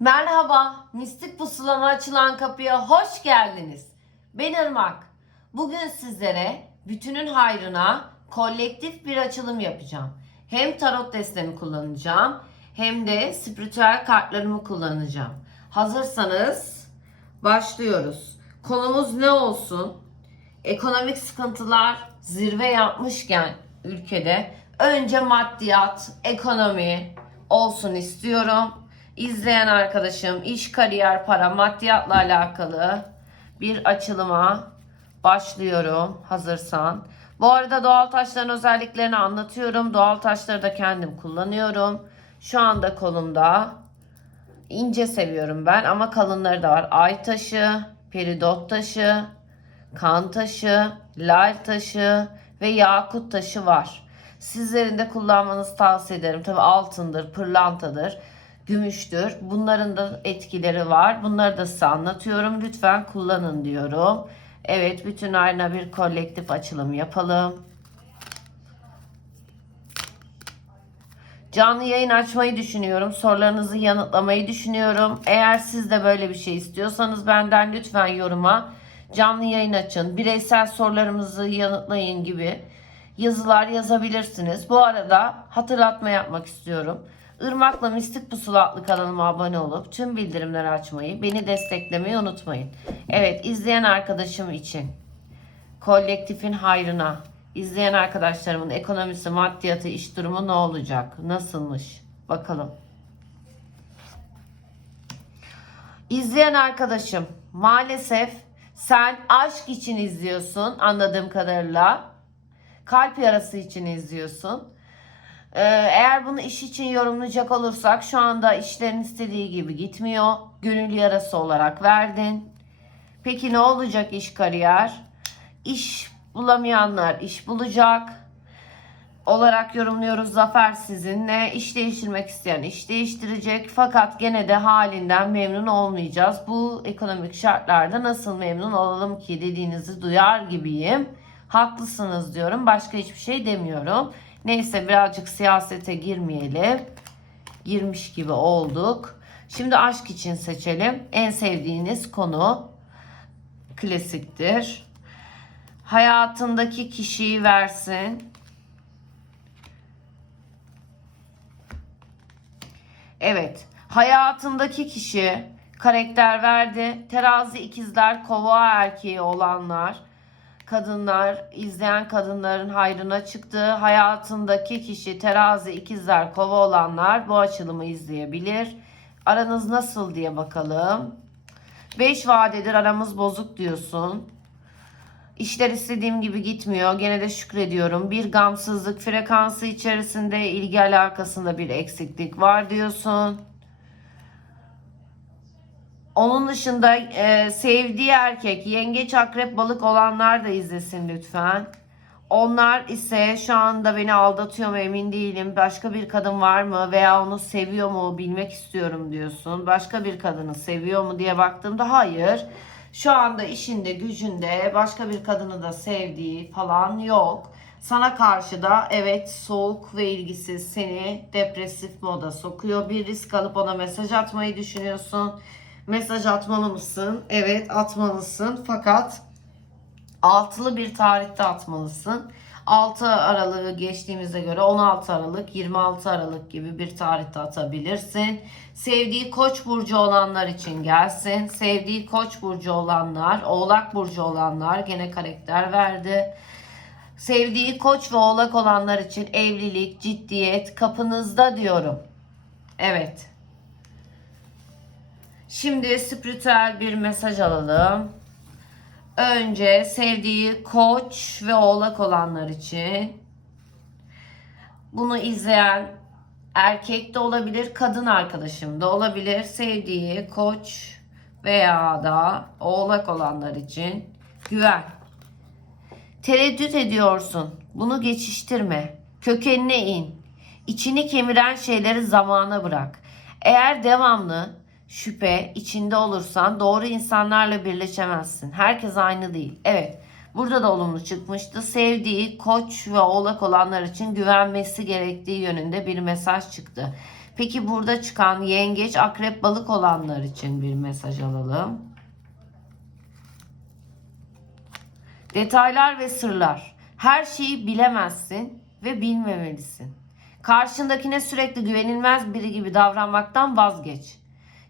Merhaba, Mistik Pusulama açılan kapıya hoş geldiniz. Ben Irmak. Bugün sizlere bütünün hayrına kolektif bir açılım yapacağım. Hem tarot destemi kullanacağım hem de spiritüel kartlarımı kullanacağım. Hazırsanız başlıyoruz. Konumuz ne olsun? Ekonomik sıkıntılar zirve yapmışken ülkede önce maddiyat, ekonomi olsun istiyorum. İzleyen arkadaşım iş, kariyer, para, maddiyatla alakalı bir açılıma başlıyorum hazırsan. Bu arada doğal taşların özelliklerini anlatıyorum. Doğal taşları da kendim kullanıyorum. Şu anda kolumda ince seviyorum ben ama kalınları da var. Ay taşı, peridot taşı, kan taşı, lal taşı ve yakut taşı var. Sizlerin de kullanmanızı tavsiye ederim. Tabi altındır, pırlantadır, gümüştür. Bunların da etkileri var. Bunları da size anlatıyorum. Lütfen kullanın diyorum. Evet, bütün ayna bir kolektif açılım yapalım. Canlı yayın açmayı düşünüyorum. Sorularınızı yanıtlamayı düşünüyorum. Eğer siz de böyle bir şey istiyorsanız benden lütfen yoruma canlı yayın açın. Bireysel sorularımızı yanıtlayın gibi yazılar yazabilirsiniz. Bu arada hatırlatma yapmak istiyorum. Irmak'la Mistik Pusula adlı kanalıma abone olup tüm bildirimleri açmayı, beni desteklemeyi unutmayın. Evet, izleyen arkadaşım için kolektifin hayrına izleyen arkadaşlarımın ekonomisi, maddiyatı, iş durumu ne olacak? Nasılmış? Bakalım. İzleyen arkadaşım maalesef sen aşk için izliyorsun anladığım kadarıyla. Kalp yarası için izliyorsun. Ee, eğer bunu iş için yorumlayacak olursak şu anda işlerin istediği gibi gitmiyor. Gönül yarası olarak verdin. Peki ne olacak iş kariyer? İş bulamayanlar iş bulacak olarak yorumluyoruz. Zafer sizinle. İş değiştirmek isteyen iş değiştirecek. Fakat gene de halinden memnun olmayacağız. Bu ekonomik şartlarda nasıl memnun olalım ki dediğinizi duyar gibiyim. Haklısınız diyorum. Başka hiçbir şey demiyorum. Neyse birazcık siyasete girmeyelim. Girmiş gibi olduk. Şimdi aşk için seçelim. En sevdiğiniz konu klasiktir. Hayatındaki kişiyi versin. Evet. Hayatındaki kişi karakter verdi. Terazi ikizler kova erkeği olanlar kadınlar izleyen kadınların hayrına çıktı. Hayatındaki kişi terazi ikizler kova olanlar bu açılımı izleyebilir. Aranız nasıl diye bakalım. 5 vadedir aramız bozuk diyorsun. İşler istediğim gibi gitmiyor. Gene de şükrediyorum. Bir gamsızlık frekansı içerisinde ilgi alakasında bir eksiklik var diyorsun. Onun dışında e, sevdiği erkek, yengeç, akrep, balık olanlar da izlesin lütfen. Onlar ise şu anda beni aldatıyor mu emin değilim. Başka bir kadın var mı veya onu seviyor mu bilmek istiyorum diyorsun. Başka bir kadını seviyor mu diye baktığımda hayır. Şu anda işinde gücünde başka bir kadını da sevdiği falan yok. Sana karşı da evet soğuk ve ilgisiz seni depresif moda sokuyor. Bir risk alıp ona mesaj atmayı düşünüyorsun. Mesaj atmalı mısın? Evet atmalısın fakat altılı bir tarihte atmalısın. 6 Aralık'ı geçtiğimize göre 16 Aralık, 26 Aralık gibi bir tarihte atabilirsin. Sevdiği Koç burcu olanlar için gelsin. Sevdiği Koç burcu olanlar, Oğlak burcu olanlar gene karakter verdi. Sevdiği Koç ve Oğlak olanlar için evlilik, ciddiyet kapınızda diyorum. Evet. Şimdi spiritüel bir mesaj alalım. Önce sevdiği koç ve oğlak olanlar için bunu izleyen erkek de olabilir, kadın arkadaşım da olabilir. Sevdiği koç veya da oğlak olanlar için güven. Tereddüt ediyorsun. Bunu geçiştirme. Kökenine in. İçini kemiren şeyleri zamana bırak. Eğer devamlı şüphe içinde olursan doğru insanlarla birleşemezsin. Herkes aynı değil. Evet. Burada da olumlu çıkmıştı. Sevdiği koç ve oğlak olanlar için güvenmesi gerektiği yönünde bir mesaj çıktı. Peki burada çıkan yengeç, akrep, balık olanlar için bir mesaj alalım. Detaylar ve sırlar. Her şeyi bilemezsin ve bilmemelisin. Karşındakine sürekli güvenilmez biri gibi davranmaktan vazgeç.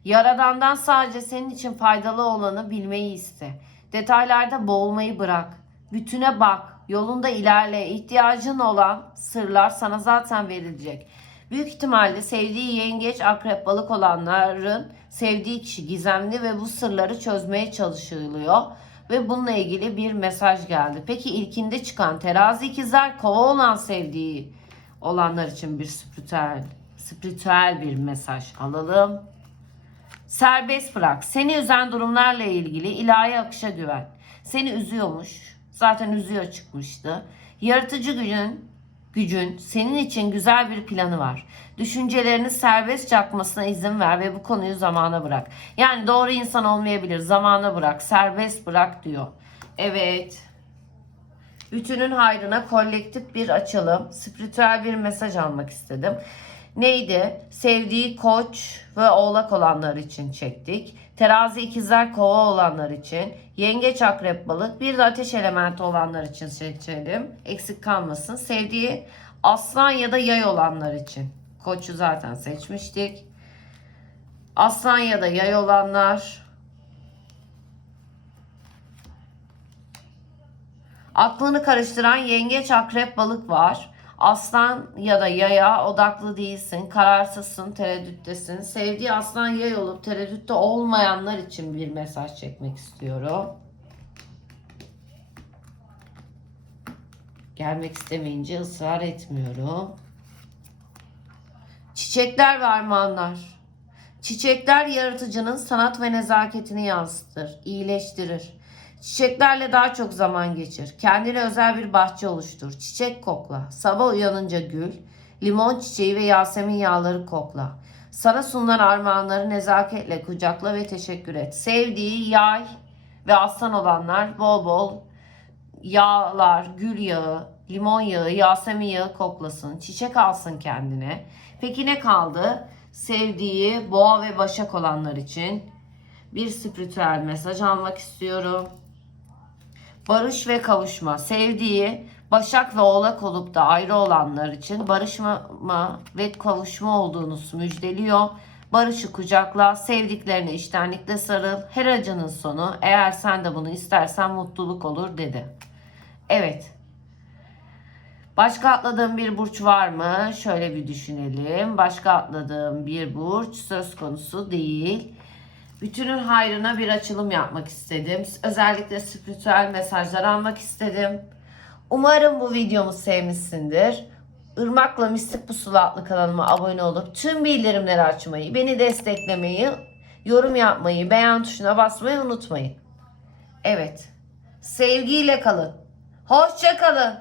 Yaradandan sadece senin için faydalı olanı bilmeyi iste. Detaylarda boğulmayı bırak. Bütüne bak. Yolunda ilerle. İhtiyacın olan sırlar sana zaten verilecek. Büyük ihtimalle sevdiği yengeç, akrep, balık olanların sevdiği kişi gizemli ve bu sırları çözmeye çalışılıyor. Ve bununla ilgili bir mesaj geldi. Peki ilkinde çıkan terazi ikizler kova olan sevdiği olanlar için bir spiritüel, spiritüel bir mesaj alalım. Serbest bırak. Seni üzen durumlarla ilgili ilahi akışa güven. Seni üzüyormuş. Zaten üzüyor çıkmıştı. Yaratıcı gücün gücün senin için güzel bir planı var. Düşüncelerini serbestçe akmasına izin ver ve bu konuyu zamana bırak. Yani doğru insan olmayabilir. Zamana bırak, serbest bırak diyor. Evet. Bütünün hayrına kolektif bir açılım, spiritüel bir mesaj almak istedim. Neydi? Sevdiği koç ve oğlak olanlar için çektik. Terazi ikizler kova olanlar için. Yengeç akrep balık. Bir de ateş elementi olanlar için seçelim. Eksik kalmasın. Sevdiği aslan ya da yay olanlar için. Koçu zaten seçmiştik. Aslan ya da yay olanlar. Aklını karıştıran yengeç, akrep, balık var. Aslan ya da yaya odaklı değilsin, kararsızsın, tereddüttesin. Sevdiği aslan yay olup tereddütte olmayanlar için bir mesaj çekmek istiyorum. Gelmek istemeyince ısrar etmiyorum. Çiçekler ve armağanlar. Çiçekler yaratıcının sanat ve nezaketini yansıtır, iyileştirir. Çiçeklerle daha çok zaman geçir. Kendine özel bir bahçe oluştur. Çiçek kokla. Sabah uyanınca gül, limon çiçeği ve yasemin yağları kokla. Sana sunulan armağanları nezaketle kucakla ve teşekkür et. Sevdiği yay ve aslan olanlar bol bol yağlar, gül yağı, limon yağı, yasemin yağı koklasın. Çiçek alsın kendine. Peki ne kaldı? Sevdiği boğa ve başak olanlar için bir spiritüel mesaj almak istiyorum. Barış ve kavuşma. Sevdiği Başak ve Oğlak olup da ayrı olanlar için barışma ve kavuşma olduğunu müjdeliyor. Barışı kucakla, sevdiklerine iştenlikle sarıl. Her acının sonu eğer sen de bunu istersen mutluluk olur dedi. Evet. Başka atladığım bir burç var mı? Şöyle bir düşünelim. Başka atladığım bir burç söz konusu değil. Bütünün hayrına bir açılım yapmak istedim. Özellikle spiritüel mesajlar almak istedim. Umarım bu videomu sevmişsindir. Irmak'la Mistik Pusula adlı kanalıma abone olup tüm bildirimleri açmayı, beni desteklemeyi, yorum yapmayı, beğen tuşuna basmayı unutmayın. Evet. Sevgiyle kalın. Hoşça kalın.